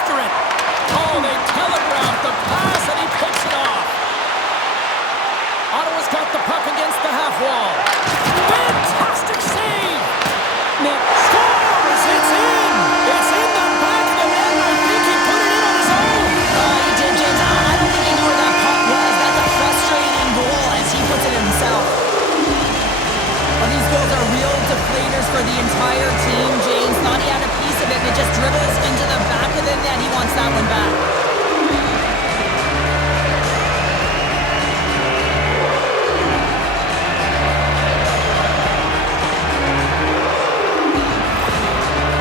after it. Oh, they telegraphed the pass, and he picks it off. Ottawa's got the puck against the half wall. Fantastic save! Nick scores! It's in! It's in the back of the net. I think he put it in on his own. He did, James. I don't think he knew where that puck was. That's a frustrating goal as he puts it himself. Well, these goals are real deflators for the entire team. James thought he had a piece of it, and it just dribbles into the back of the net. He wants that one back.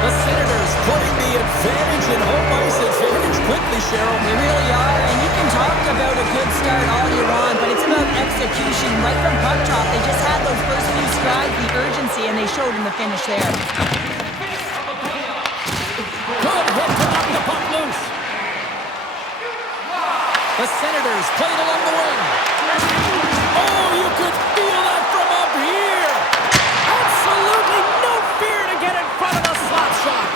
The Senators putting the advantage in home ice advantage quickly, Cheryl. They really are, and you can talk about a good start all you want, but it's about execution right from puck drop. They just had those first few strides, the urgency, and they showed in the finish there. Good hit to knock the puck loose. The Senators played along the wing. Oh, you could feel that from up here. Absolutely no fear to get in front of the slap shot.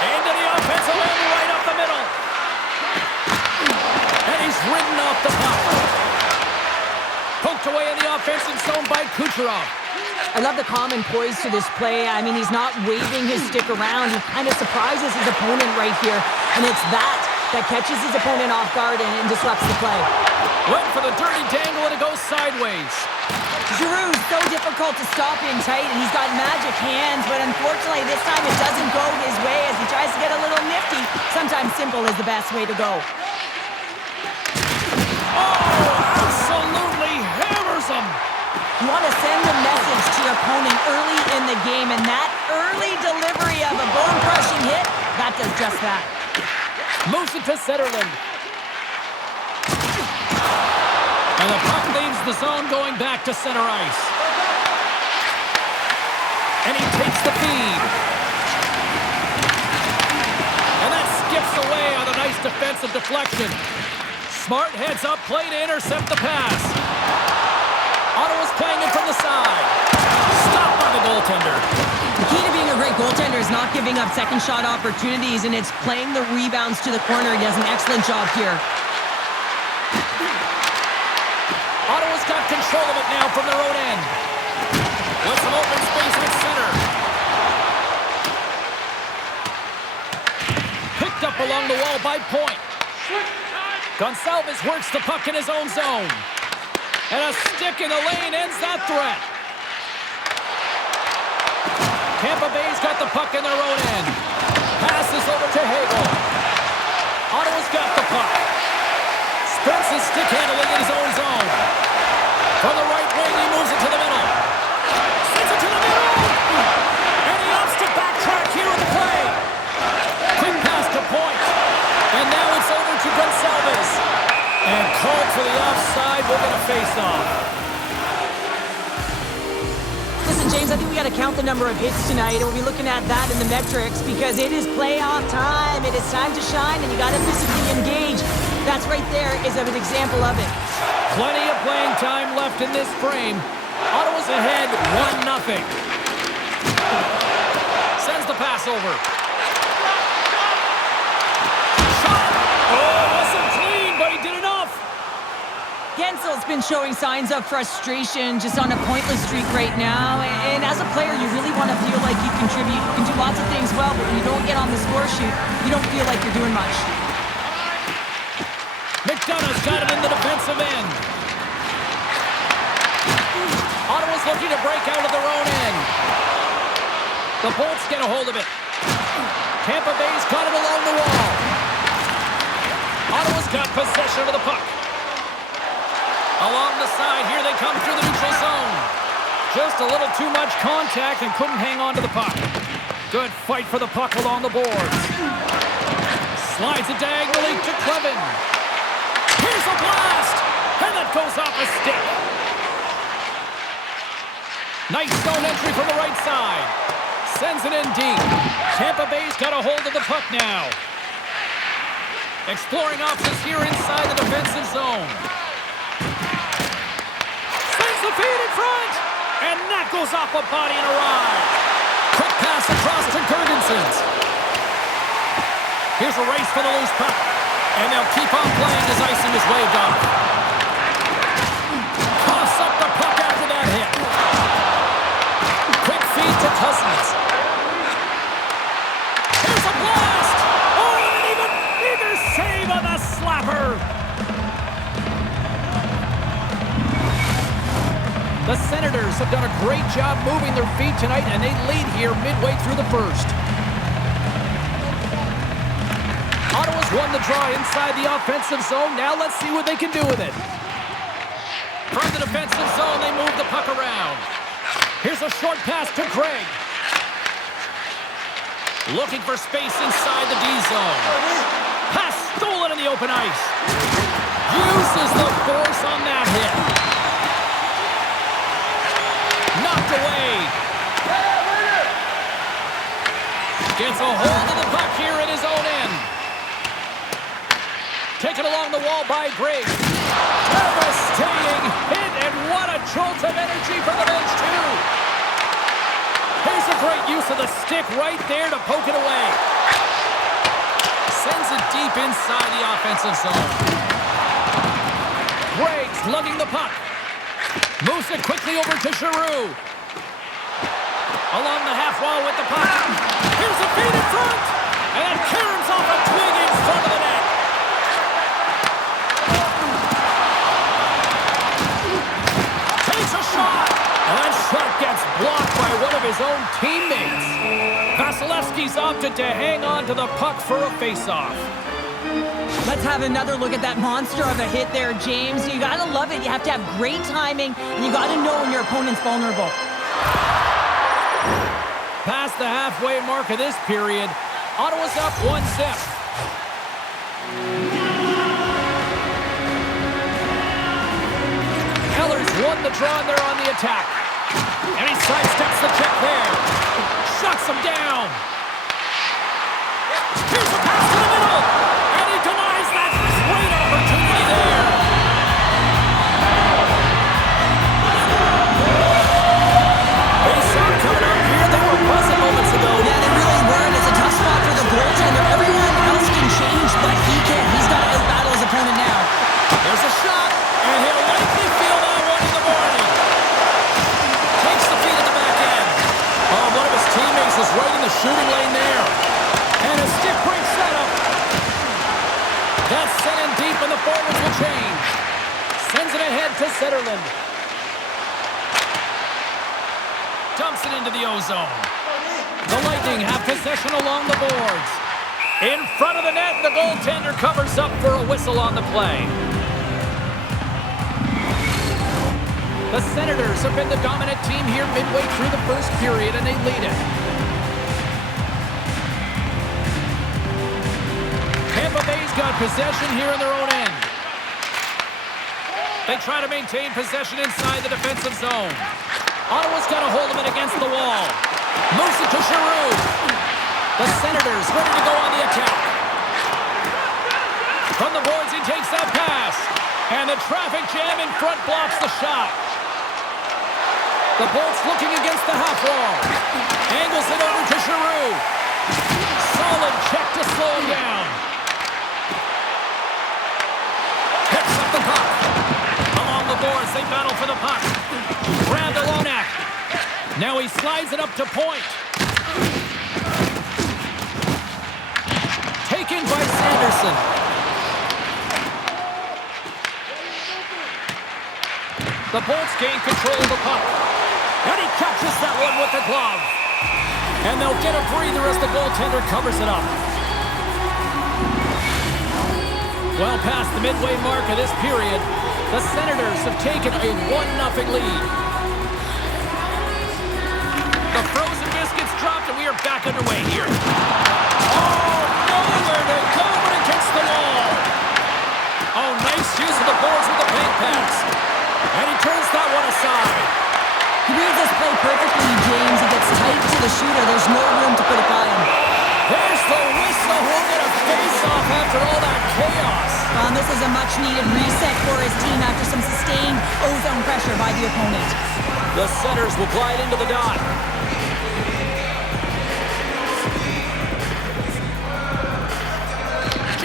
Into the offensive end right up the middle. And he's ridden off the puck. Poked away in the offensive zone by Kucherov. I love the calm and poise to this play. I mean, he's not waving his stick around. He kind of surprises his opponent right here. And it's that catches his opponent off guard and disrupts the play. Went for the dirty dangle and it goes sideways. Giroux's so difficult to stop in tight, and he's got magic hands, but unfortunately this time it doesn't go his way as he tries to get a little nifty. Sometimes simple is the best way to go. Oh, absolutely hammers him. You want to send a message to your opponent early in the game, and that early delivery of a bone-crushing hit, that does just that. Moves it to Zetterlund. And the puck leaves the zone going back to center ice. And he takes the feed. And that skips away on a nice defensive deflection. Smart heads up play to intercept the pass. Ottawa's playing it from the side. Stopped by the goaltender. The key to being a great goaltender is not giving up second shot opportunities, and it's playing the rebounds to the corner. He does an excellent job here. Ottawa's got control of it now from their own end. With some open space at center. Picked up along the wall by Point. Gonçalves works the puck in his own zone. And a stick in the lane ends that threat. Tampa Bay's got the puck in their own end. Passes over to Hagel. Ottawa's got the puck. Sprints his stick handling in his own zone. From the right wing, he moves it to the middle. Sends it to the middle! And he opts to backtrack here in the play. Quick pass to Point. And now it's over to Gonçalves. And called for the offside. We're going to face off. Listen, James, I think we got to count the number of hits tonight, and we'll be looking at that in the metrics because it is playoff time. It is time to shine, and you got to physically engage. That's right there is an example of it. Plenty of playing time left in this frame. Ottawa's ahead 1-0. Sends the pass over. Shot! Oh, wasn't clean, but he did enough. Gensel's been showing signs of frustration, just on a pointless streak right now. And as a player, you really want to feel like you contribute. You can do lots of things well, but when you don't get on the score sheet, you don't feel like you're doing much. McDonough's got him in the defensive end. Ottawa's looking to break out of their own end. The Bolts get a hold of it. Tampa Bay's got it along the wall. Ottawa's got possession of the puck. Along the side, here they come through the neutral zone. Just a little too much contact and couldn't hang on to the puck. Good fight for the puck along the boards. Slides it diagonally to Clevin. Here's a blast! And that goes off a stick. Nice zone entry from the right side. Sends it in deep. Tampa Bay's got a hold of the puck now. Exploring options here inside the defensive zone. Sends the feed in front. And that goes off a body and a ride. Quick pass across to Gergensons. Here's a race for the loose puck. And they'll keep on playing as icing is waved off. Coughs up the puck after that hit. Quick feed to Cousins. Here's a blast! Oh, and an even bigger save on the slapper! The Senators have done a great job moving their feet tonight, and they lead here midway through the first. Ottawa's won the draw inside the offensive zone. Now let's see what they can do with it. From the defensive zone, they move the puck around. Here's a short pass to Craig. Looking for space inside the D zone. Pass stolen in the open ice. Uses the force on that hit. Knocked away. Gets a hold of the puck here in his own end. Taken along the wall by Griggs. Devastating hit, and what a jolt of energy from the bench, too. Here's a great use of the stick right there to poke it away. Sends it deep inside the offensive zone. Griggs lugging the puck. Moves it quickly over to Giroux. Along the half wall with the puck. Here's a feed in front. And it caroms off a twig in front of the net. Takes a shot. And that shot gets blocked by one of his own teammates. Vasilevsky's opted to hang on to the puck for a face-off. Let's have another look at that monster of a hit there, James. You gotta love it. You have to have great timing, and you gotta know when your opponent's vulnerable. Past the halfway mark of this period, Ottawa's up 1-0. Heller's won the draw, and they're on the attack. And he sidesteps the check there. Shuts him down. Here's a pass to the middle. And he denies that great opportunity there. Face-off coming up here. They were buzzing moments ago. Yeah, they really were, and it's a tough spot for the goaltender. Everyone else can change, but he can't. He's got to out-battle his opponent now. There's a shot, and he'll likely feel that one in the morning. Takes the feed at the back end. Oh, one of his teammates is right in the shooting lane there. And a stick break setup. That's sent in deep, and the forwards will change. Sends it ahead to Zetterlund. Dumps it into the O-zone. The Lightning have possession along the boards. In front of the net, the goaltender covers up for a whistle on the play. The Senators have been the dominant team here midway through the first period, and they lead it. Tampa Bay's got possession here in their own end. They try to maintain possession inside the defensive zone. Ottawa's got a hold of it against the wall. Moves it to Giroux. The Senators ready to go on the attack. From the boards, he takes that pass. And the traffic jam in front blocks the shot. The Bolts looking against the half wall. Angles it over to Giroux. Solid check to slow him down. Picks up the puck. Along the boards, they battle for the puck. Grab the Lonak. Now he slides it up to point. Taken by Sanderson. The Bolts gain control of the puck. And he catches that one with the glove. And they'll get a breather as the goaltender covers it up. Well past the midway mark of this period, the Senators have taken a 1-0 lead. The frozen biscuits dropped, and we are back underway here. Oh, nowhere to go but against the wall. Oh, nice use of the boards with the bank pass. And he turns that one aside. He reads this play perfectly, James. He gets tight to the shooter. There's no room to put it by him. There's the whistle. We'll get a face-off after all that chaos. This is a much-needed reset for his team after some sustained O-zone pressure by the opponent. The Senators will glide into the dot.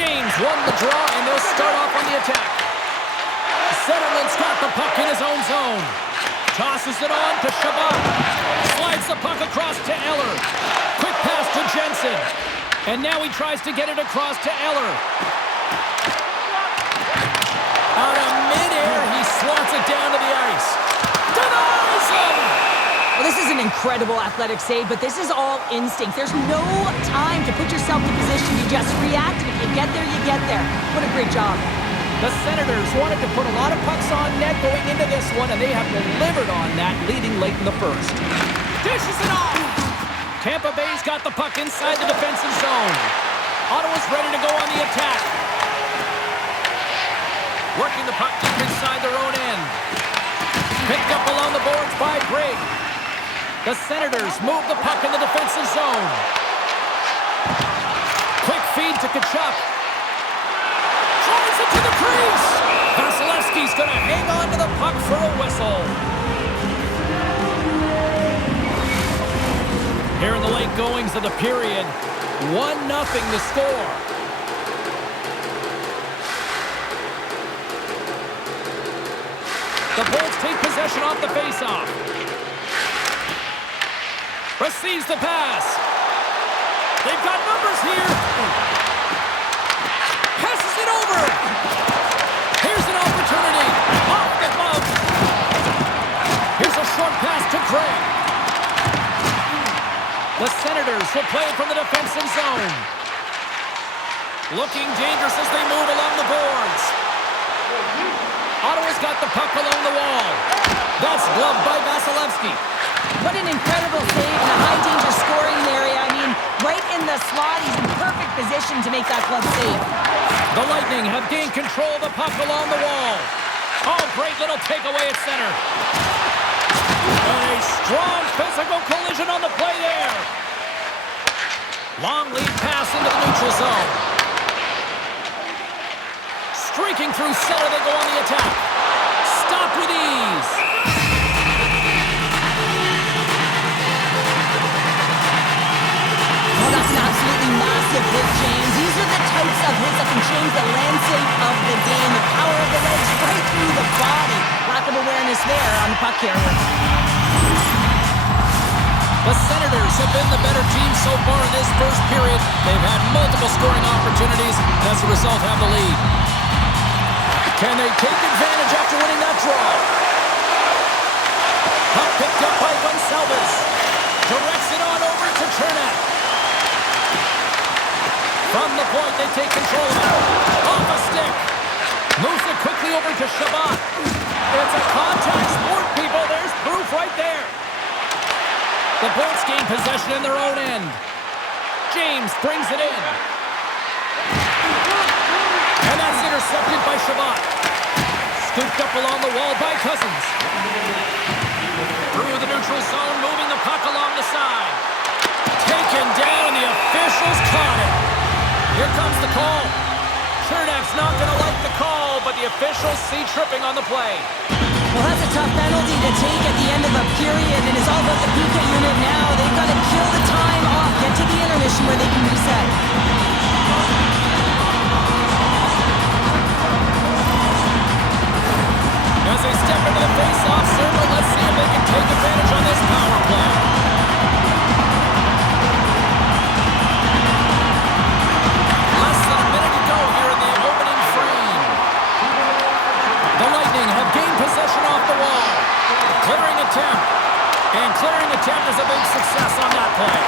James won the draw, and they'll start off on the attack. Zetterland's got the puck in his own zone. Tosses it on to Shabbat. Slides the puck across to Eller. Quick pass to Jensen. And now he tries to get it across to Eller. Out of midair, he slots it down to the ice. Denies him! Well, this is an incredible athletic save, but this is all instinct. There's no time to put yourself in position. You just react. If you get there, you get there. What a great job. The Senators wanted to put a lot of pucks on net going into this one, and they have delivered on that, leading late in the first. Dishes it off! Tampa Bay's got the puck inside the defensive zone. Ottawa's ready to go on the attack. Working the puck deep inside their own end. Picked up along the boards by Brigg. The Senators move the puck in the defensive zone. Quick feed to Tkachuk. Drives it to the crease. Vasilevsky's going to hang on to the puck for a whistle. Here in the late goings of the period, 1-0 to score. The Bolts take possession off the faceoff. Receives the pass. They've got numbers here. Passes it over. Here's an opportunity. Off the glove. Here's a short pass to Craig. The Senators will play it from the defensive zone. Looking dangerous as they move along the boards. Ottawa's got the puck along the wall. That's gloved by Vasilevsky. What an incredible save in a high-danger scoring area. I mean, right in the slot, he's in perfect position to make that glove save. The Lightning have gained control of the puck along the wall. Oh, great little takeaway at center. And a strong physical collision on the play there. Long lead pass into the neutral zone. Streaking through center, they go on the attack. Stop with ease. Well, that's an absolutely massive hit, James. These are the types of hits that can change the landscape of the game. The power of the legs right through the body. Lack of awareness there on the puck carrier. The Senators have been the better team so far in this first period. They've had multiple scoring opportunities, and as a result have the lead. Can they take advantage after winning that draw? Puck picked up by Gonsalves. Directs it on over to Chernak. From the point, they take control of it. Off a stick. Moves it quickly over to Shabbat. It's a contact sport, people. There's proof right there. The Bolts gain possession in their own end. James brings it in. And that's intercepted by Shabbat. Scooped up along the wall by Cousins. Through the neutral zone, moving the puck along the side. Taken down, and the officials caught it. Here comes the call. Chernak's not going to like the call, but the officials see tripping on the play. Well, that's a tough penalty to take at the end of a period, and it's all about the PK unit now. They've got to kill the time off, get to the intermission where they can reset. As they step into the face-off circle, let's see if they can take advantage on this power play. Less than a minute to go here in the opening frame. The Lightning have gained possession off the wall. Clearing attempt. And clearing attempt is a big success on that play.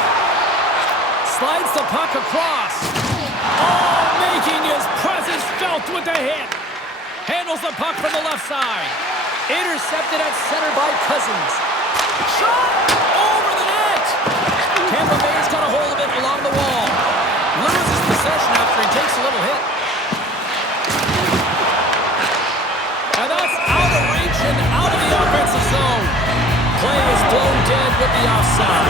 Slides the puck across. Oh, making his presence felt with the hit. Handles the puck from the left side. Intercepted at center by Cousins. Shot over the net. Tampa Bay's got a hold of it along the wall. Loses possession after he takes a little hit. And that's out of reach and out of the offensive zone. Play is blown dead with the offside.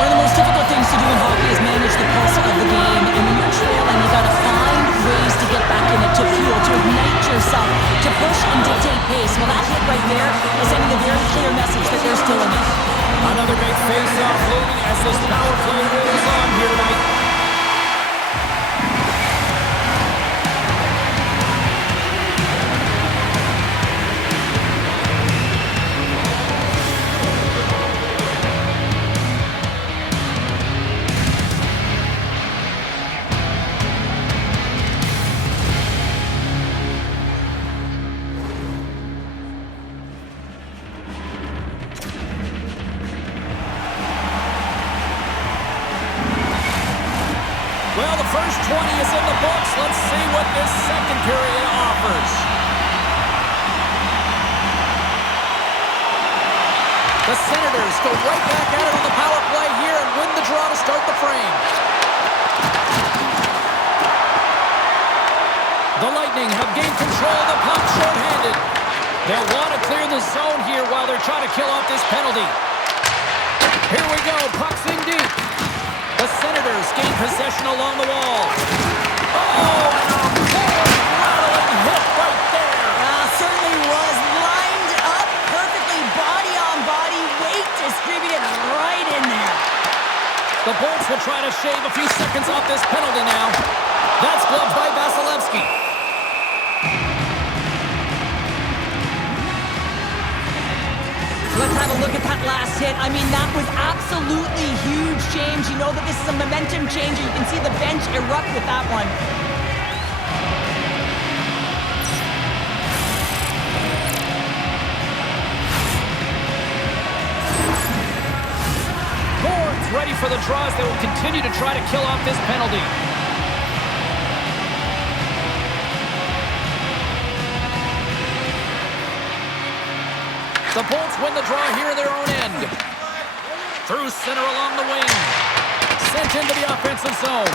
One of the most difficult things to do in hockey is manage the pulse of the game. And when you're trailing, you got to find ways to get back in it, to fuel, to ignite yourself, to push and dictate pace. Well, that hit right there is sending a very clear message that they're still in it. Another big face-off looming as this power play rolls on here tonight. First 20 is in the books. Let's see what this second period offers. The Senators go right back at it on the power play here and win the draw to start the frame. The Lightning have gained control of the puck shorthanded. They'll want to clear the zone here while they're trying to kill off this penalty. Here we go, puck's in deep. The Senators gain possession along the wall. Oh, and a rattling hit right there. Certainly was lined up perfectly, body on body, weight distributed right in there. The Bolts will try to shave a few seconds off this penalty now. That's gloved by Vasilevsky. Let's have a look at that last hit. I mean, that was absolutely huge, James. You know that this is a momentum changer. You can see the bench erupt with that one. Boards ready for the draws. They will continue to try to kill off this penalty. The Bolts win the draw here in their own end. Through center along the wing. Sent into the offensive zone.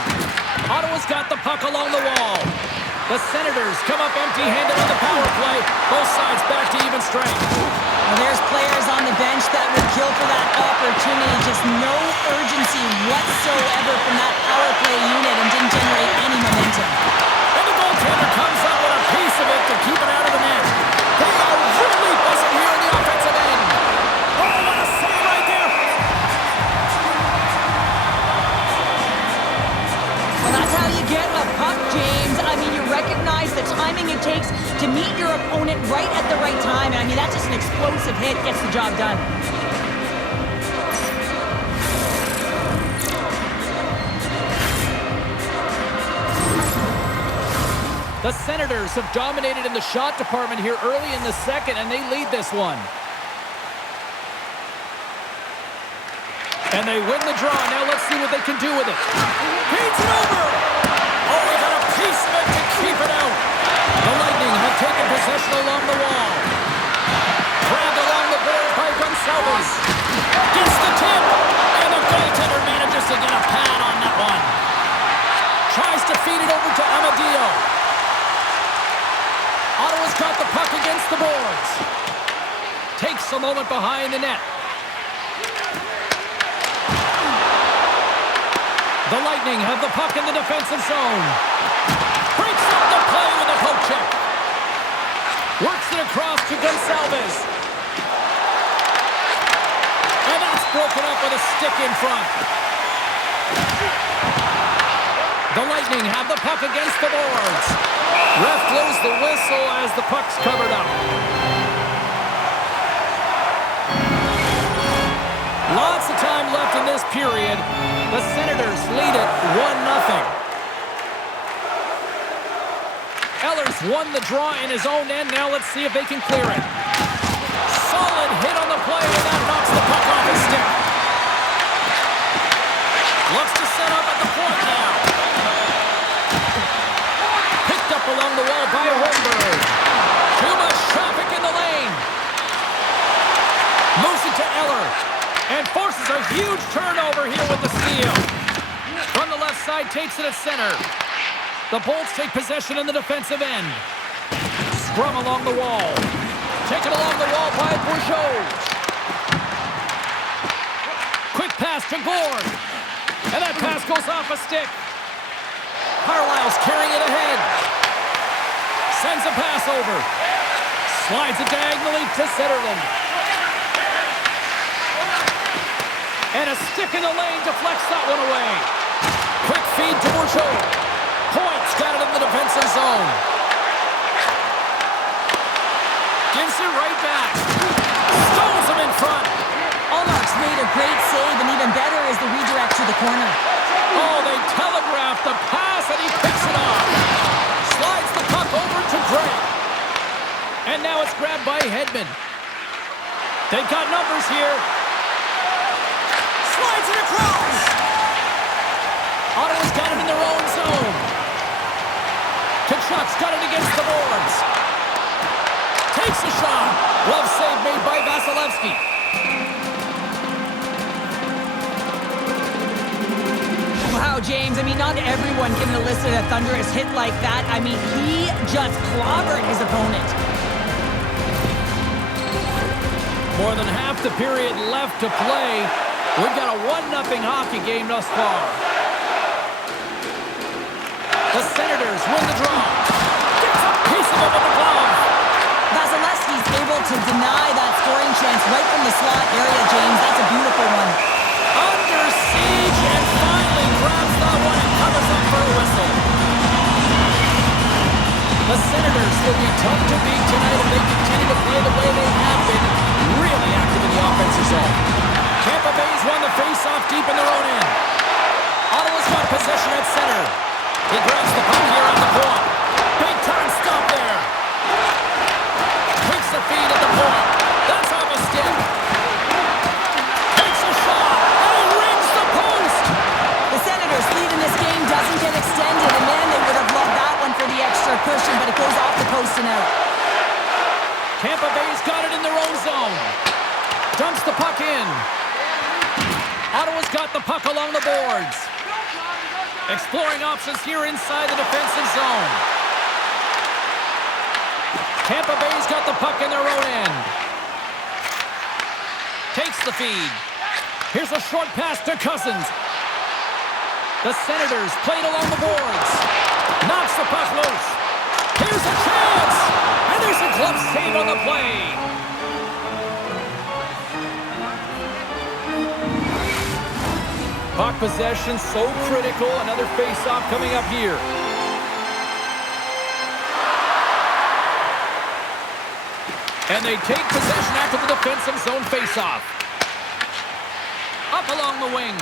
Ottawa's got the puck along the wall. The Senators come up empty-handed on the power play. Both sides back to even strength. Well, there's players on the bench that would kill for that opportunity. Just no urgency whatsoever from that power play unit and didn't generate any momentum. And the goaltender comes up with a piece of it to keep it out of the net. They are really buzzing here in the offensive end. Oh, what a save right there. Well, that's how you get a puck, James. I mean, you recognize the timing it takes to meet your opponent right at the right time. I mean, that's just an explosive hit, gets the job done. The Senators have dominated in the shot department here early in the second, and they lead this one. And they win the draw. Now let's see what they can do with it. Beats it over. Oh, they got a piece of it to keep it out. The Lightning have taken possession along the wall. Grabbed along the boards by Gonçalves. Gets the tip. And the goaltender manages to get a pad on that one. Tries to feed it over to Amadio. Ottawa's got the puck against the boards. Takes a moment behind the net. The Lightning have the puck in the defensive zone. Breaks up the play with a poke check. Works it across to Gonçalves. And that's broken up with a stick in front. The Lightning have the puck against the boards. Ref blows the whistle as the puck's covered up. Lots of time left in this period. The Senators lead it 1-0. Eller's won the draw in his own end. Now let's see if they can clear it. Solid hit on the play, and that knocks the puck off his stick. Looks to set up at the point now. Picked up along the wall by Holmberg. Too much traffic in the lane. Moves it to Eller. And forces a huge turnover here with the steal. From the left side, takes it at center. The Bolts take possession in the defensive end. Scrum along the wall. Taken along the wall by Bourgeau. Quick pass to Gord. And that pass goes off a stick. Carlisle's carrying it ahead. Sends a pass over. Slides it diagonally to Zetterlund. And a stick in the lane deflects that one away. Quick feed to Bourgeau. Point's got it in the defensive zone. Gives it right back. Stones him in front. Allmark's made a great save, and even better is the redirect to the corner. Oh, they telegraphed the pass, and he picks it off. Slides the puck over to Gray. And now it's grabbed by Hedman. They've got numbers here. Slides it across. Ottawa's got it in their own zone. shot's got it against the boards. Takes a shot. Glove save made by Vasilevsky. Wow, James, I mean, not everyone can elicit a thunderous hit like that. I mean, he just clobbered his opponent. More than half the period left to play. We've got a 1-0 hockey game thus far. The Senators win the draw. Gets a piece of it with the glove. Vasilevsky's able to deny that scoring chance right from the slot area, James. That's a beautiful one. Under siege and finally grabs that one and covers up for a whistle. The Senators will be tough to beat tonight if they continue to play the way they have been, really active in the offensive zone. Tampa Bay's won the face-off deep in their own end. Ottawa's got possession at center. He grabs the puck here on the point. Big time stop there. Takes the feed at the point. That's off a stick. Takes a shot. And he rings the post. The Senators' lead in this game doesn't get extended, and man, they would have loved that one for the extra cushion, but it goes off the post and out. Tampa Bay's got it in their own zone. Dumps the puck in. Ottawa's got the puck along the boards. Exploring options here inside the defensive zone. Tampa Bay's got the puck in their own end. Takes the feed. Here's a short pass to Cousins. The Senators played along the boards. Knocks the puck loose. Here's a chance! And there's a glove save on the play. Puck possession so critical. Another face-off coming up here. And they take possession after the defensive zone face-off. Up along the wing.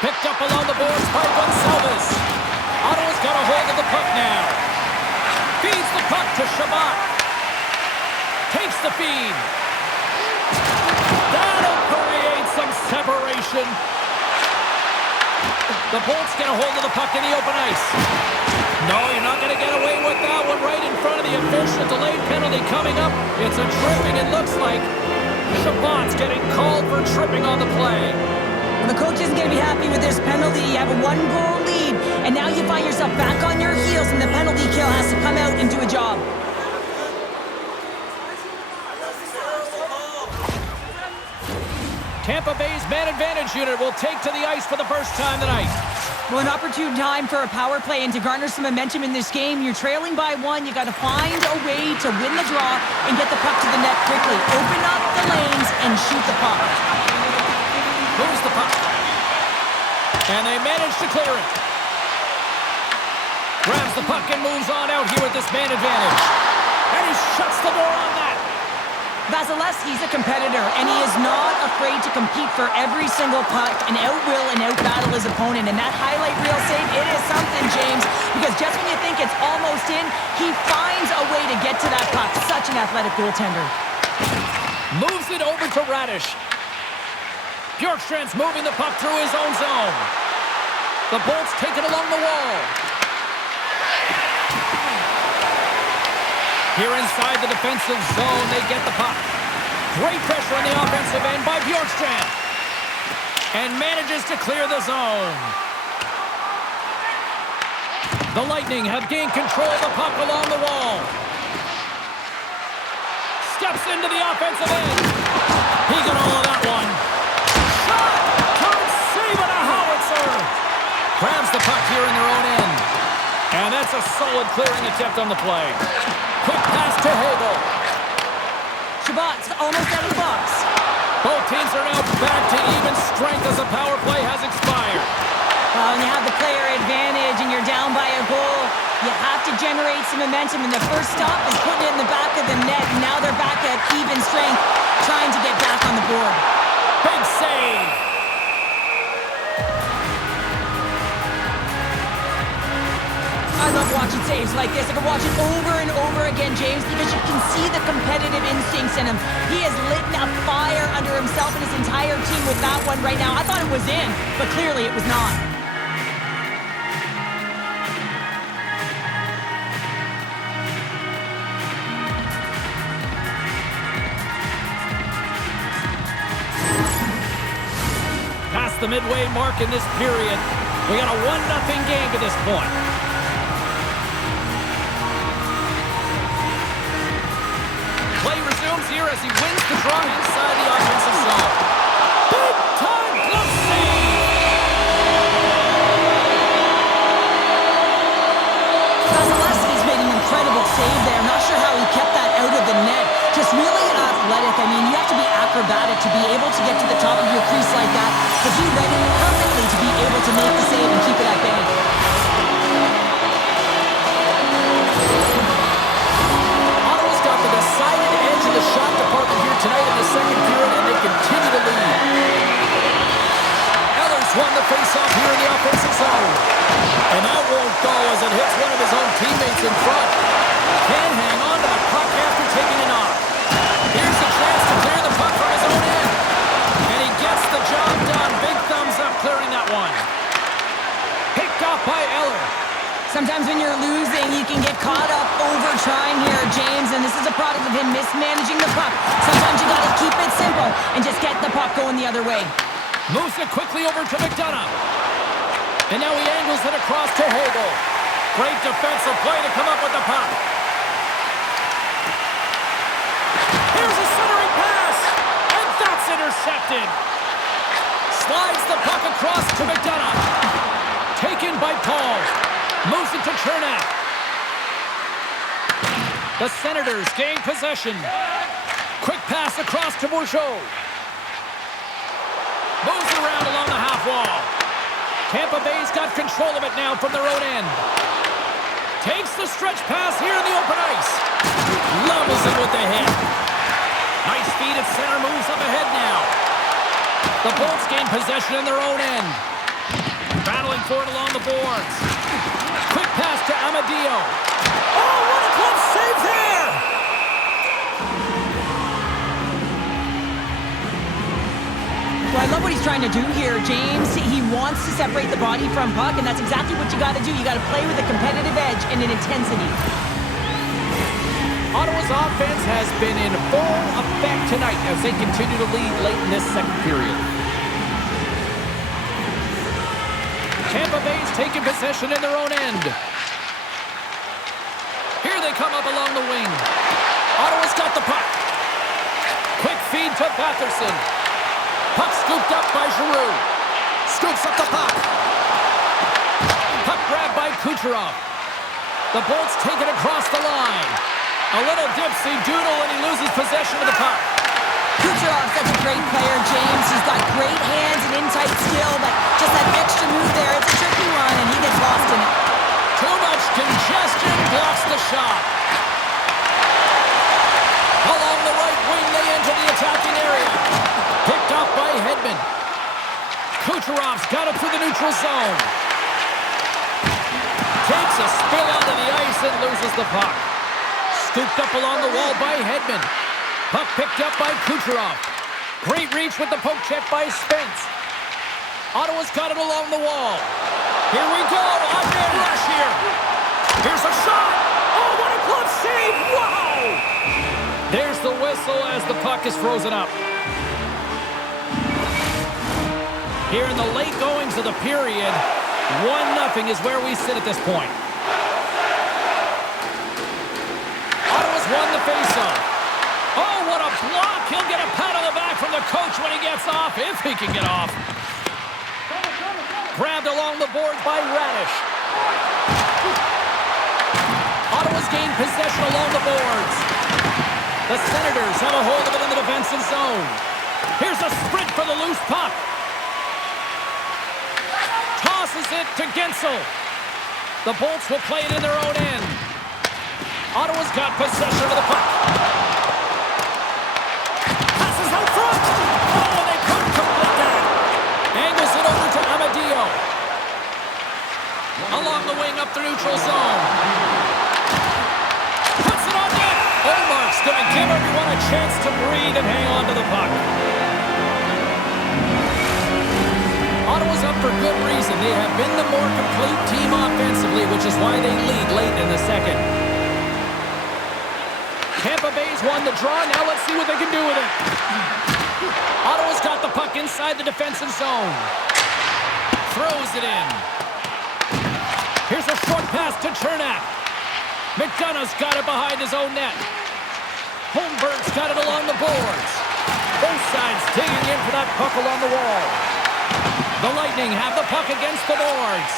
Picked up along the boards by Gonsalves. Ottawa's got a hold of the puck now. Feeds the puck to Shabbat. Takes the feed. That'll create some separation. The Bolts get a hold of the puck in the open ice. No, you're not going to get away with that one right in front of the official. Delayed penalty coming up. It's a tripping, it looks like. Shabbat's getting called for tripping on the play. Well, the coach isn't going to be happy with this penalty. You have a 1-goal lead, and now you find yourself back on your heels, and the penalty kill has to come out and do a job. Tampa Bay's man advantage unit will take to the ice for the first time tonight. Well, an opportune time for a power play and to garner some momentum in this game. You're trailing by 1. You got to find a way to win the draw and get the puck to the net quickly. Open up the lanes and shoot the puck. Moves the puck. And they manage to clear it. Grabs the puck and moves on out here with this man advantage. And he shuts the door on that. Vasilevsky's a competitor, and he is not afraid to compete for every single puck and out-will and out-battle his opponent. And that highlight reel save, it is something, James, because just when you think it's almost in, he finds a way to get to that puck. Such an athletic goaltender. Moves it over to Radish. Bjorkstrand's moving the puck through his own zone. The Bolts take it along the wall. Here inside the defensive zone, they get the puck. Great pressure on the offensive end by Bjorkstrand. And manages to clear the zone. The Lightning have gained control of the puck along the wall. Steps into the offensive end. He got all of that one. Shot! Turns, save and a howitzer. Grabs the puck here in their own end. And that's a solid clearing attempt on the play. Quick pass to Hagel. Shabbat's almost out of the box. Both teams are now back to even strength as the power play has expired. When you have the player advantage and you're down by a goal, you have to generate some momentum, and the first stop is putting it in the back of the net, and now they're back at even strength, trying to get back on the board. Big save. I love watching saves like this. I can watch it over and over again, James, because you can see the competitive instincts in him. He has lit a fire under himself and his entire team with that one right now. I thought it was in, but clearly it was not. the midway mark in this period. We got a 1-0 game to this point. Play resumes here as he wins the draw inside the offensive zone. Big time glove save! Vasilevsky's made an incredible save there. Not sure how he kept that out of the net. Just really athletic. I mean, you have to be acrobatic to be able to get to the top of your crease like that. But he read it perfectly to be able to make the save and keep it at bay. Ottawa's got the decided edge of the shot department here tonight in the second period, and they continue to lead. Eller's won the faceoff here in the offensive zone. And that won't go as it hits one of his own teammates in front. Can hang on to the puck after taking it off. Here's a chance to clear the puck from his own end. And he gets the job done. Big thumbs up clearing that one. Picked off by Eller. Sometimes when you're losing, you can get caught up over trying here, James, and this is a product of him mismanaging the puck. Sometimes you got to keep it simple and just get the puck going the other way. Moves it quickly over to McDonough. And now he angles it across to Hagel. Great defensive play to come up with the puck. Here's a centering pass, and that's intercepted. Slides the puck across to McDonough. Taken by Paul. Moves it to Chernak. The Senators gain possession. Quick pass across to Bourgeau. Moves it around along the half wall. Tampa Bay's got control of it now from their own end. Takes the stretch pass here in the open ice. Levels it with the hit. Nice feed at center, moves up ahead now. The Bolts gain possession in their own end. Battling for it along the boards. Quick pass to Amadio. Oh, what a glove save there! Well, I love what he's trying to do here, James. He wants to separate the body from puck, and that's exactly what you got to do. You got to play with a competitive edge and an intensity. Ottawa's offense has been in full effect tonight as they continue to lead late in this second period. Tampa Bay's taking possession in their own end. Here they come up along the wing. Ottawa's got the puck. Quick feed to Batherson. Puck scooped up by Giroux. Scoops up the puck. Puck grabbed by Kucherov. The Bolts take it across the line. A little dipsy doodle and he loses possession of the puck. Kucherov's such a great player, James. He's got great hands and in-tight skill, but just that extra move there, it's a tricky one, and he gets lost in it. Too much congestion blocks the shot. Along the right wing, they enter the attacking area. Picked off by Hedman. Kucherov's got it through the neutral zone. Takes a spill onto the ice and loses the puck. Scooped up along the wall by Hedman. Puck picked up by Kucherov. Great reach with the poke check by Spence. Ottawa's got it along the wall. Here we go. On-man rush here. Here's a shot. Oh, what a glove save. Wow. There's the whistle as the puck is frozen up. Here in the late goings of the period, 1-0 is where we sit at this point. Ottawa's won the faceoff. Oh, what a block! He'll get a pat on the back from the coach when he gets off, if he can get off. Grabbed along the boards by Radish. Ottawa's gained possession along the boards. The Senators have a hold of it in the defensive zone. Here's a sprint for the loose puck. Tosses it to Gensel. The Bolts will play it in their own end. Ottawa's got possession of the puck. Passes out front. Oh, they couldn't complete that. Angles it over to Amadio. Along the wing up the neutral zone. Puts it on net. Olmark's going to give everyone a chance to breathe and hang on to the puck. Ottawa's up for good reason. They have been the more complete team offensively, which is why they lead late in the second. Tampa Bay's won the draw. Now let's see what they can do with it. Ottawa's got the puck inside the defensive zone. throws it in. Here's a short pass to Chernak. McDonough's got it behind his own net. Holmberg's got it along the boards. Both sides digging in for that puck along the wall. The Lightning have the puck against the boards.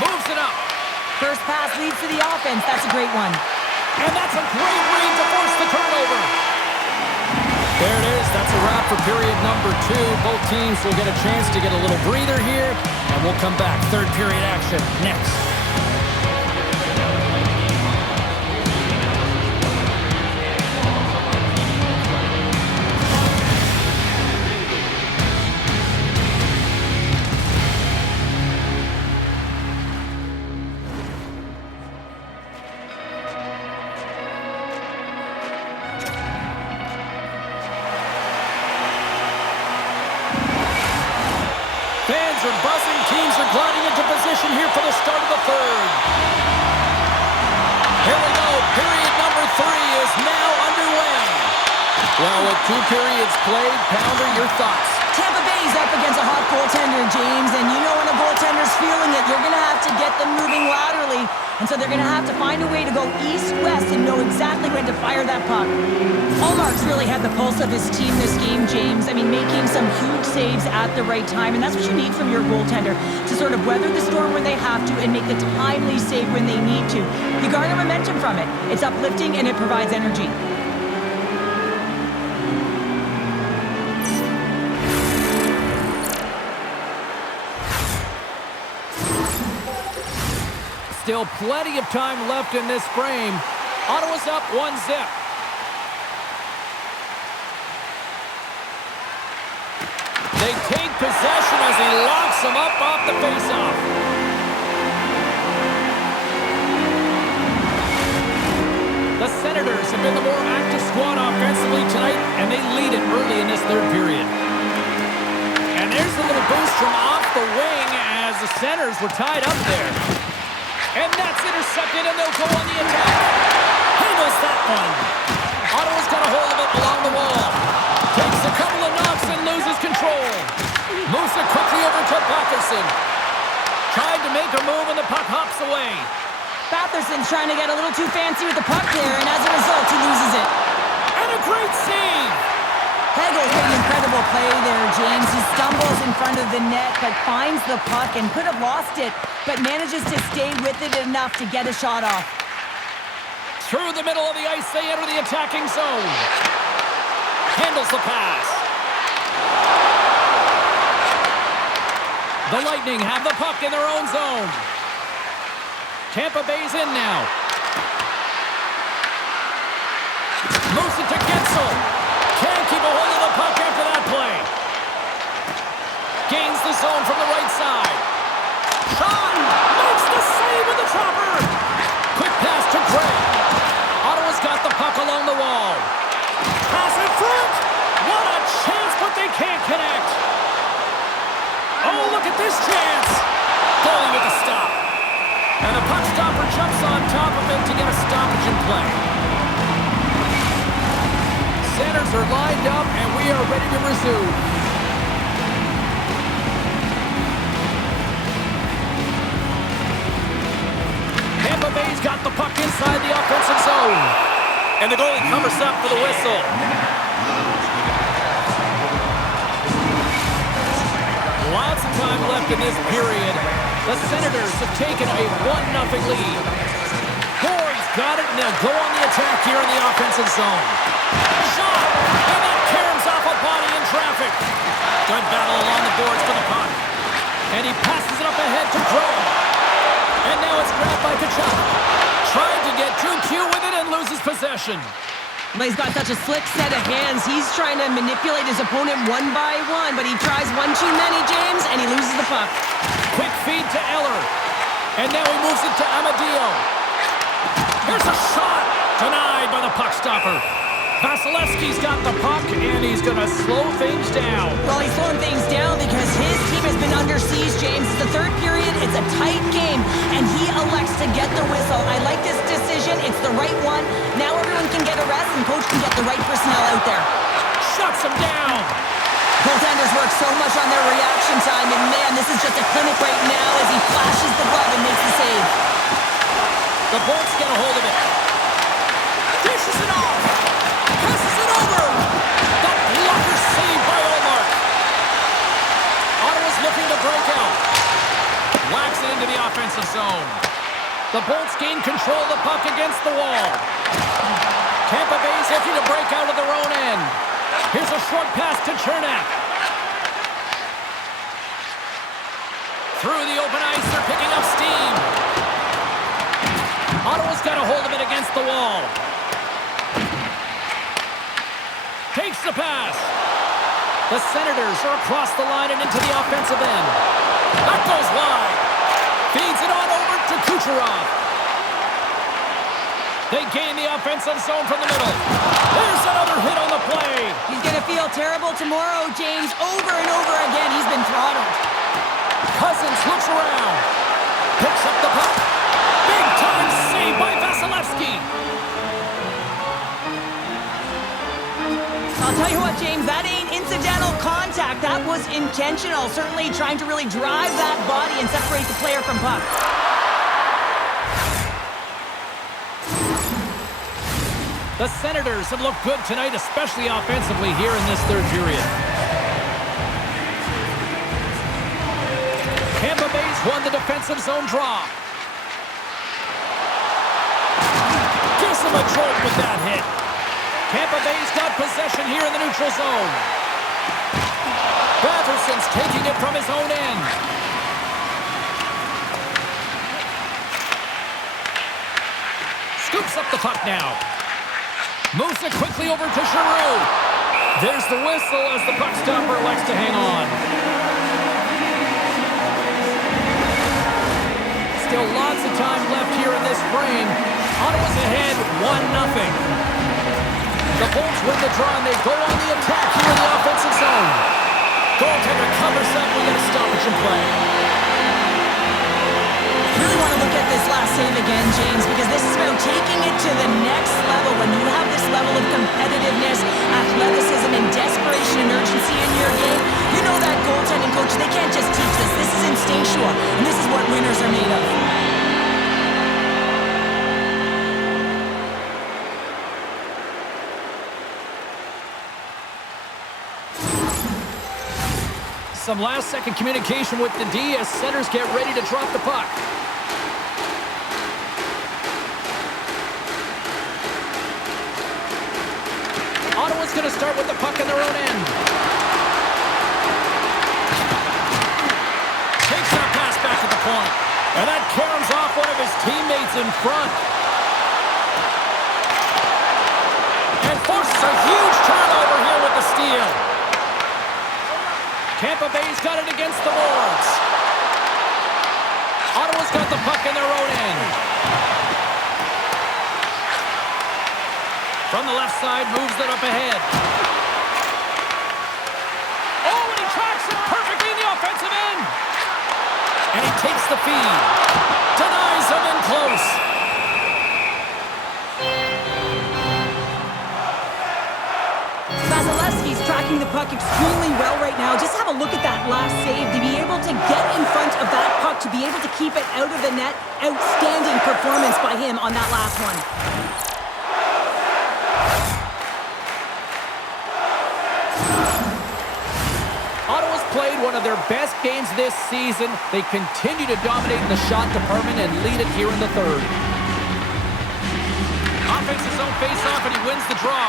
Moves it up. First pass leads to the offense. That's a great one. And that's a great read to force the turnover. There it is. That's a wrap for period number 2. Both teams will get a chance to get a little breather here, and we'll come back. Third period action next. Fans are buzzing. Teams are gliding into position here for the start of the third. Here we go. Period number 3 is now underway. Well, with 2 periods played, Pounder, your thoughts? Tampa Bay's up against a hot goaltender, James, and you know when a goaltender's feeling it, you're going to have to get them moving laterally, and so they're going to have to find a way to go east-west and know exactly when to fire that puck. Hallmark's really had the pulse of his team this game, James. I mean, making some huge saves at the right time, and that's what you need from your goaltender, to sort of weather the storm when they have to and make the timely save when they need to. You garner momentum from it. It's uplifting, and it provides energy. Still plenty of time left in this frame. Ottawa's up 1-0. They take possession as he locks them up off the faceoff. The Senators have been the more active squad offensively tonight, and they lead it early in this third period. And there's a little boost from off the wing as the Senators were tied up there. And that's intercepted, and they'll go on the attack. Handles that one. Ottawa's got a hold of it along the wall. Takes a couple of knocks and loses control. Moves it quickly over to Batherson. Tried to make a move, and the puck hops away. Batherson's trying to get a little too fancy with the puck there, and as a result, he loses it. And a great save. Hegel's made an incredible play there, James. He stumbles in front of the net, but finds the puck and could have lost it, but manages to stay with it enough to get a shot off. Through the middle of the ice, they enter the attacking zone. Handles the pass. The Lightning have the puck in their own zone. Tampa Bay's in now. Moves it to Gensel. Can't keep a hold of the puck after that play. Gains the zone from the right side. Shot! Makes the save with the chopper! Quick pass to Gray. Ottawa's got the puck along the wall. Pass in front! What a chance, but they can't connect. Oh, look at this chance! Goalie with a stop. And the puck stopper jumps on top of it to get a stoppage in play. Centers are lined up, and we are ready to resume. Tampa Bay's got the puck inside the offensive zone. And the goalie covers up for the whistle. Lots of time left in this period. The Senators have taken a 1-0 lead. Ford's got it, and they'll go on the attack here in the offensive zone. Shot! And that caroms off a body in traffic. Good battle along the boards for the puck. And he passes it up ahead to Gray. And now it's grabbed by Kachuk. Trying to get too cute with it and loses possession. But he's got such a slick set of hands. He's trying to manipulate his opponent one by one, but he tries one too many, James, and he loses the puck. Quick feed to Eller. And now he moves it to Amadio. Here's a shot. Denied by the puck stopper. Vasilevsky's got the puck, and he's going to slow things down. Well, he's slowing things down because his team has been under siege, James. It's the third period. It's a tight game, and he elects to get the whistle. I like this decision. It's the right one. Now everyone can get a rest, and coach can get the right personnel out there. Shuts him down. Goaltenders work so much on their reaction time, and man, this is just a clinic right now as he flashes the glove and makes the save. The Bolts get a hold of it. Dishes it off. Passes it over. The blocker saved by Ullmark. Ottawa's looking to break out. Whacks it into the offensive zone. The Bolts gain control of the puck against the wall. Tampa Bay's looking to break out of their own end. Here's a short pass to Chernak. Through the open ice, they're picking up steam. Ottawa's got a hold of it against the wall. Takes the pass. The Senators are across the line and into the offensive end. That goes wide. Feeds it on over to Kucherov. They gain the offensive zone from the middle. There's another hit on the play. He's going to feel terrible tomorrow, James. Over and over again, he's been throttled. Cousins looks around. Picks up the puck. Big time save by Vasilevsky. I'll tell you what, James, that ain't incidental contact. That was intentional. Certainly trying to really drive that body and separate the player from puck. The Senators have looked good tonight, especially offensively here in this third period. Tampa Bay's won the defensive zone draw. Gives them a jolt with that hit. Tampa Bay's got possession here in the neutral zone. Batherson's taking it from his own end. Scoops up the puck now. Moves it quickly over to Giroux. There's the whistle as the puck stopper likes to hang on. Still lots of time left here in this frame. Ottawa's ahead 1-0. The Bolts win the draw and they go on the attack here in the offensive zone. Goaltender covers up. We get a stoppage in play. Really want to look at this last save again, James, because this is about taking it to the next level. When you have this level of competitiveness, athleticism, and desperation and urgency in your game, you know that goaltending coach, they can't just teach this. This is instinctual, and this is what winners are made of. Some last-second communication with the D as centers get ready to drop the puck. Ottawa's going to start with the puck in their own end. Takes that pass back at the point. And that caroms off one of his teammates in front. And forces a huge turnover here with the steal. Tampa Bay's got it against the boards. Ottawa's got the puck in their own end. From the left side, moves it up ahead. Oh, and he tracks it perfectly in the offensive end. And he takes the feed. Denies him in close. Vasilevsky's tracking the puck extremely well right now. Just have a look at that last save. To be able to get in front of that puck, to be able to keep it out of the net. Outstanding performance by him on that last one. Ottawa's played one of their best games this season. They continue to dominate in the shot department and lead it here in the third. Offensive zone face-off, and he wins the draw.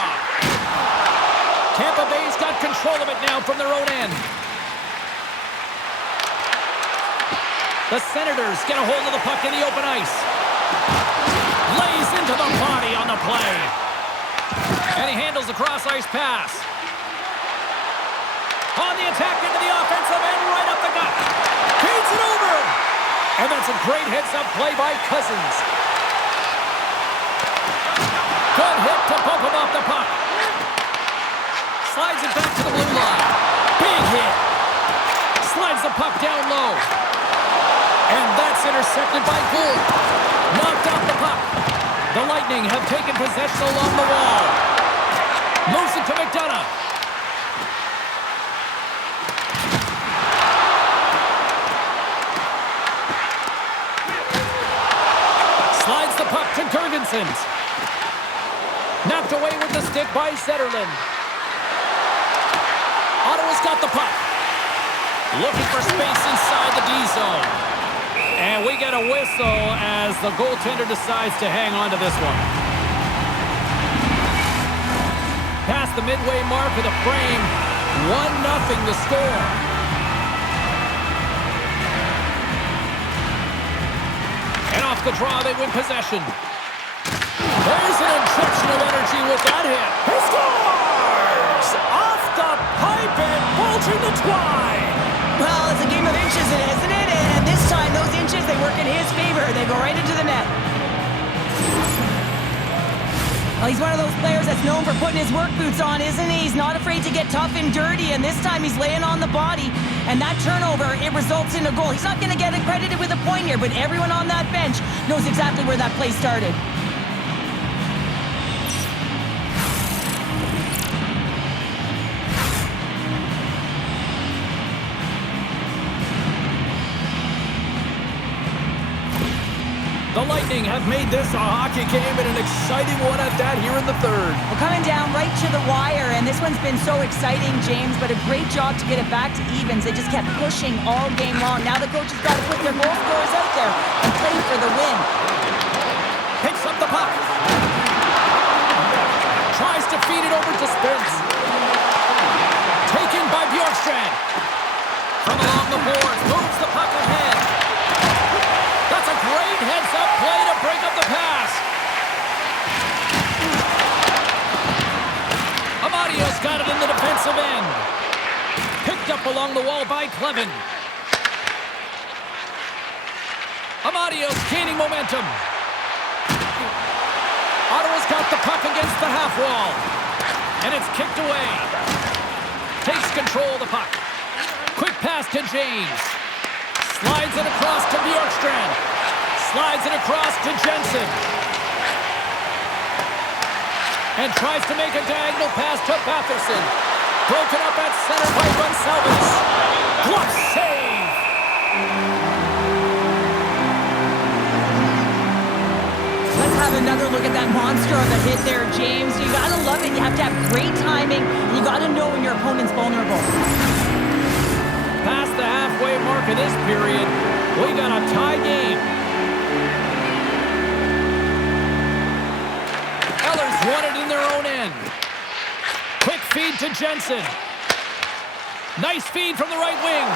Tampa Bay's got control of it now from their own end. The Senators get a hold of the puck in the open ice. Lays into the body on the play. And he handles the cross-ice pass. On the attack into the offensive end, right up the gut. Feeds it over. And that's a great heads-up play by Cousins. Good hit to bump him off the puck. Slides it back to the blue line. Big hit. Slides the puck down low. And that's intercepted by Gould. Knocked off the puck. The Lightning have taken possession along the wall. Moves it to McDonough. Parsons. Knocked away with the stick by Zetterlund. Ottawa's got the puck. Looking for space inside the D zone. And we get a whistle as the goaltender decides to hang on to this one. Past the midway mark of the frame, 1-0 the score. And off the draw, they win possession. There's an injection of energy with that hit. He scores! Off the pipe and bulging the twine. Well, it's a game of inches, isn't it? And this time, those inches, they work in his favor. They go right into the net. Well, he's one of those players that's known for putting his work boots on, isn't he? He's not afraid to get tough and dirty, and this time he's laying on the body. And that turnover, it results in a goal. He's not going to get accredited with a point here, but everyone on that bench knows exactly where that play started. The Lightning have made this a hockey game and an exciting one at that here in the third. We're coming down right to the wire, and this one's been so exciting, James, but a great job to get it back to evens. They just kept pushing all game long. Now the coach has got to put their goal scorers out there and play for the win. Picks up the puck. Tries to feed it over to Spence. Taken by Bjorkstrand. From along the boards, moves the puck ahead. That's a great heads-up play to break up the pass. Amadio's got it in the defensive end. Picked up along the wall by Clevin. Amadio's gaining momentum. Ottawa's got the puck against the half wall. And it's kicked away. Takes control of the puck. Quick pass to James. Slides it across to Bjorkstrand. Slides it across to Jensen. And tries to make a diagonal pass to Batherson. Broken up at center by Gonsalves. Glove save! Let's have another look at that monster of a hit there, James. You gotta love it. You have to have great timing. You gotta know when your opponent's vulnerable. Past the halfway mark of this period, we got a tie game. Ellers won it in their own end. Quick feed to Jensen. Nice feed from the right wing.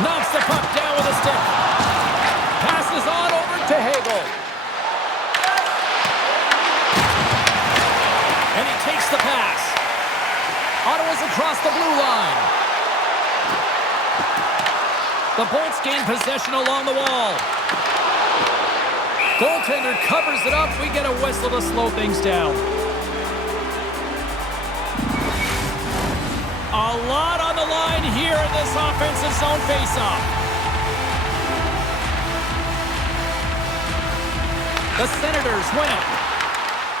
Knocks the puck down with a stick. Passes on over to Hagel. And he takes the pass. Ottawa's across the blue line. The Bolts gain possession along the wall. Goaltender covers it up. We get a whistle to slow things down. A lot on the line here in this offensive zone faceoff. The Senators win it.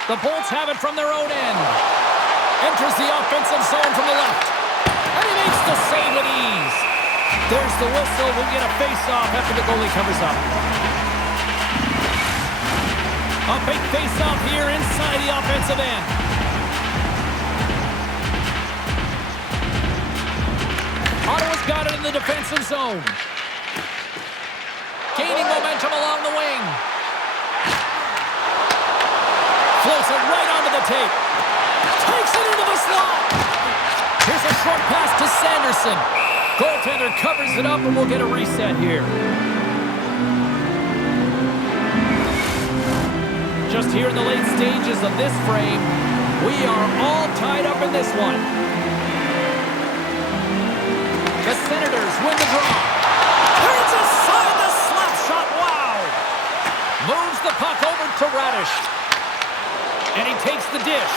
The Bolts have it from their own end. Enters the offensive zone from the left. And he makes the save with ease. There's the whistle. We'll get a face-off after the goalie covers up. A big face-off here inside the offensive end. Ottawa's got it in the defensive zone. Gaining momentum along the wing. Floats it right onto the tape. Takes it into the slot. Here's a short pass to Sanderson. Goaltender covers it up, and we'll get a reset here. Just here in the late stages of this frame, we are all tied up in this one. The Senators win the draw. Turns aside the slap shot. Wow! Moves the puck over to Radish. And he takes the dish.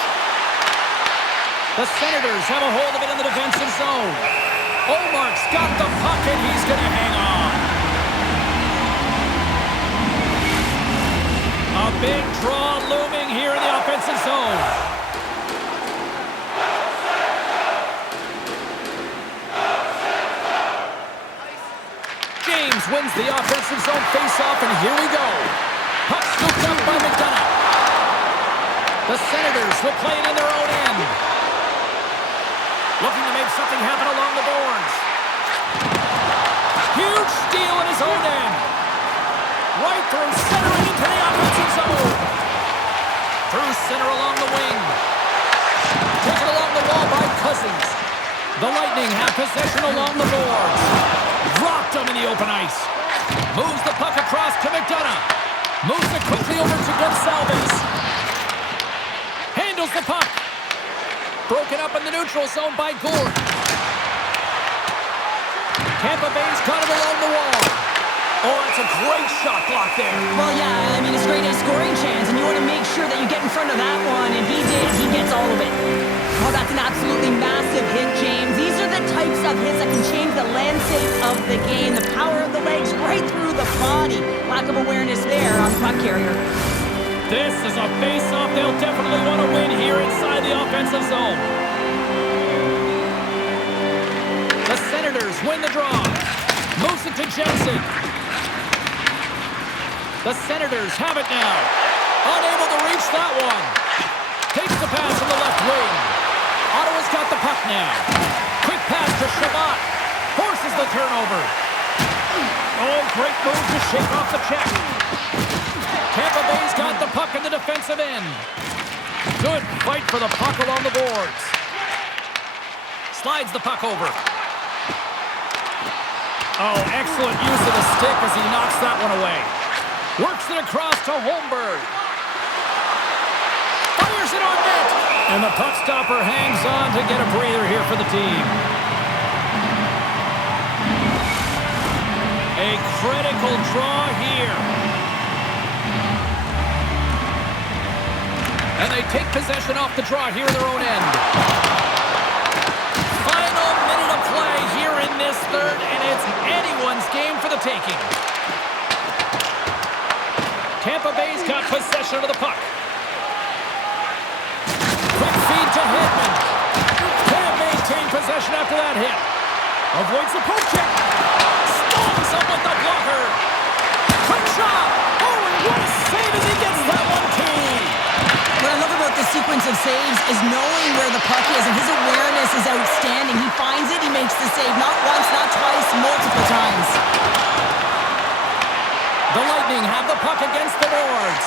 The Senators have a hold of it in the defensive zone. Omark's got the puck, and he's going to hang on. A big draw looming here in the offensive zone. James wins the offensive zone faceoff, and here we go. Puck scooped up by McDonough. The Senators will play it in their own end. Looking to make something happen along the boards. Huge steal in his own end. Right through center and into the offensive zone. Through center along the wing. Taken along the wall by Cousins. The Lightning have possession along the boards. Rocked him in the open ice. Moves the puck across to McDonough. Moves it quickly over to Gonsalves. Handles the puck. Broken up in the neutral zone by Gord. Tampa Bay's got it along the wall. Oh, that's a great shot block there. Well, yeah, I mean, it's a great scoring chance, and you want to make sure that you get in front of that one, and he did. He gets all of it. Oh, that's an absolutely massive hit, James. These are the types of hits that can change the landscape of the game. The power of the legs right through the body. Lack of awareness there on the puck carrier. This is a face-off they'll definitely want to win here inside the offensive zone. The Senators win the draw. Moves it to Jensen. The Senators have it now. Unable to reach that one. Takes the pass from the left wing. Ottawa's got the puck now. Quick pass to Shabbat. Forces the turnover. Oh, great move to shake off the check. Tampa Bay's got the puck in the defensive end. Good fight for the puck along the boards. Slides the puck over. Oh, excellent use of the stick as he knocks that one away. Works it across to Holmberg. Fires it on net. And the puck stopper hangs on to get a breather here for the team. A critical draw here. And they take possession off the draw here in their own end. Final minute of play here in this third, and it's anyone's game for the taking. Tampa Bay's got possession of the puck. Quick feed to Hedman. Can't maintain possession after that hit. Avoids the poke check. Stomps up with the blocker. Quick shot. Oh, and what a save as he gets that one too. What I love about this sequence of saves is knowing where the puck is, and his awareness is outstanding. He finds it, he makes the save. Not once, not twice, multiple times. The Lightning have the puck against the boards.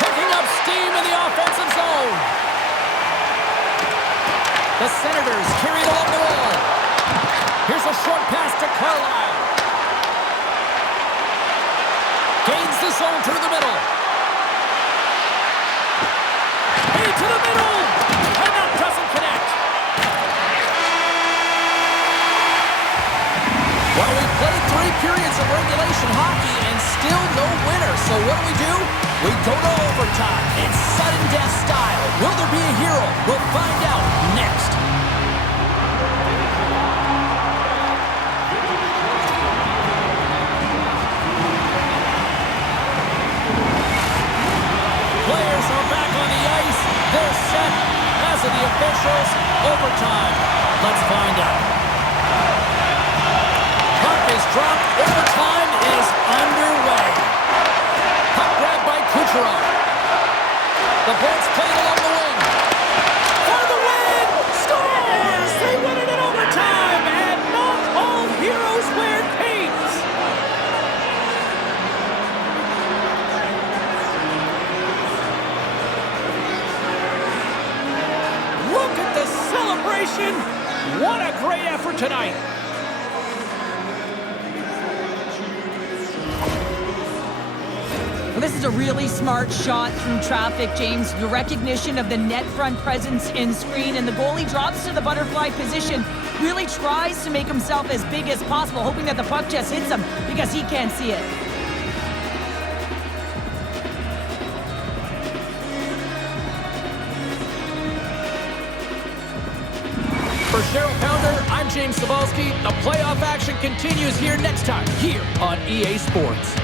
Picking up steam in the offensive zone. The Senators carry it along the wall. Here's a short pass to Carlisle. Gains the zone through the middle. To the middle, and that doesn't connect. Well, we played 3 periods of regulation hockey and still no winner. So what do? We go to overtime. It's sudden death style. Will there be a hero? We'll find out next. Players are back on the ice. They're set, as are the officials. Overtime. Let's find out. Puck is dropped. Overtime is underway. Puck grabbed by Kucherov. The Bolts played along the wing. For the win! Scores! They win it in overtime, and not all heroes wear capes. Look at the celebration. What a great effort tonight. Well, this is a really smart shot through traffic, James. The recognition of the net front presence in screen, and the goalie drops to the butterfly position. Really tries to make himself as big as possible, hoping that the puck just hits him because he can't see it. For Cheryl Pounder, I'm James Cebulski. The playoff action continues here next time, here on EA Sports.